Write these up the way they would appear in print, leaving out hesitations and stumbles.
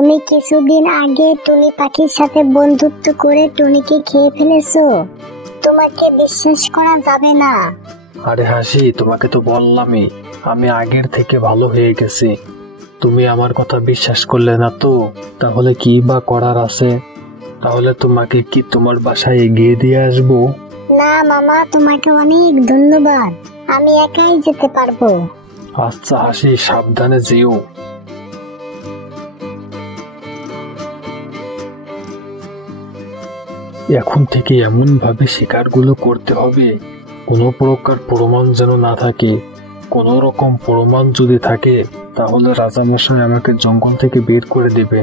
তুমি কিছুদিন আগে টুনি পাখির সাথে বন্ধুত্ব করে টুনিকে খেয়ে ফেলেছো। তোমাকে বিশ্বাস করা যাবে না। আরে হাসি, তোমাকে তো বললামই আমি আগের থেকে ভালো হয়ে গেছি। তুমি আমার কথা বিশ্বাস করলে না তো, তাহলে কি বা করার আছে? তাহলে তোমাকে কি তোমার বাসায় এগিয়ে দিয়ে আসবো? না মামা, তোমাকে অনেক ধন্যবাদ, আমি একাই যেতে পারবো। আচ্ছা হাসি, সাবধানে যেও। এখন থেকে এমন ভাবে শিকারগুলো করতে হবে কোনো প্রকার প্রমাণ যেন না থাকে। কোনো রকম প্রমাণ যদি থাকে তাহলে রাজামশাই আমাকে জঙ্গল থেকে বের করে দেবে।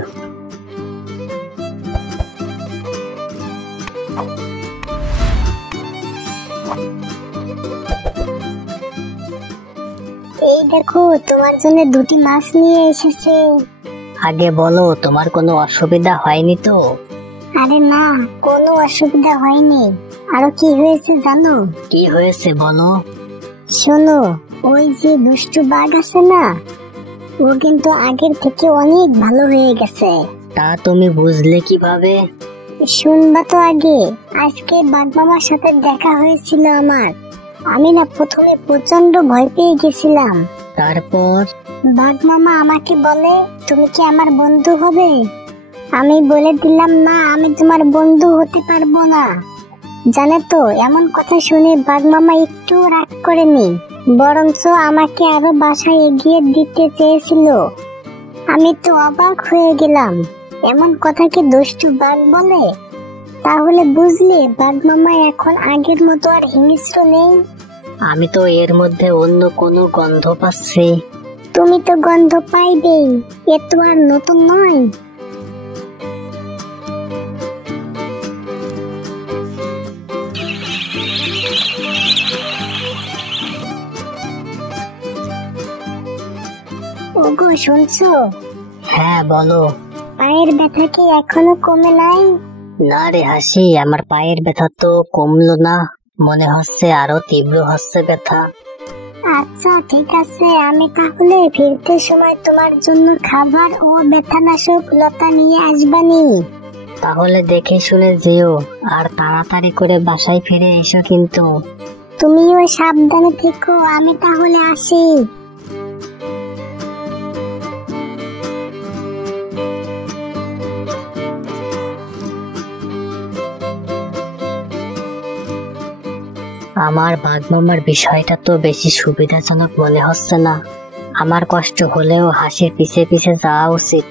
এই দেখো, তোমার জন্য দুটি মাছ নিয়ে এসেছে। আগে বলো, তোমার কোনো অসুবিধা হয়নি তো? আরে না, কোনো অসুবিধা হয়নি। আরো কি হয়েছে জানো? কি হয়েছে বলো। শোনো, ওই যে দুষ্টু বাঘ আছে না, ও কিন্তু আগের থেকে অনেক ভালো হয়ে গেছে। তা তুমি বুঝলে কিভাবে? শুনবা তো আগে। আজকে বাঘ মামার সাথে দেখা হয়েছিল আমার। আমি না প্রথমে প্রচন্ড ভয় পেয়ে গেছিলাম। তারপর? বাঘ মামা আমাকে বলে, তুমি কি আমার বন্ধু হবে? আমি বলে দিলাম, না, আমি তোমার বন্ধু হতে পারবো না। জানে তো, এমন কথা শুনে বাঘ মামা একটু রাগ করেনি, বরঞ্চ আমাকে আরো বাসায় এগিয়ে দিতে চেয়েছিল। আমি তো অবাক হয়ে গেলাম, এমন কথা কি দুষ্টু বাঘ বলে? তাহলে বুঝলে বাঘ মামা এখন আগের মতো আর হিংস্র নেই। আমি তো এর মধ্যে অন্য কোনো গন্ধ পাচ্ছি। তুমি তো গন্ধ পাইবেই, এ তো আর নতুন নয়। ওগো, শুনছো? হ্যাঁ বলো। পায়ের ব্যথা কি এখনো কমে নাই? না রে হাসি, আমার পায়ের ব্যথা তো কমলো না, মনে হচ্ছে আরো তীব্র হচ্ছে ব্যথা। আচ্ছা ঠিক আছে, আমি তাহলে ফিরতে সময় তোমার জন্য খাবার ও ব্যথানাশক লতা নিয়ে আসবানি। তাহলে দেখে শুনে যেও, আর তাড়াতাড়ি করে বাসায় ফিরে এসো কিন্তু। তুমিও সাবধানে থেকো, আমি তাহলে আসি। আমার বাঘ মামার বিষয়টা তো বেশি সুবিধাজনক মনে হচ্ছে না। আমার কষ্ট হলেও হাসির পিছে পিছে যাওয়া উচিত।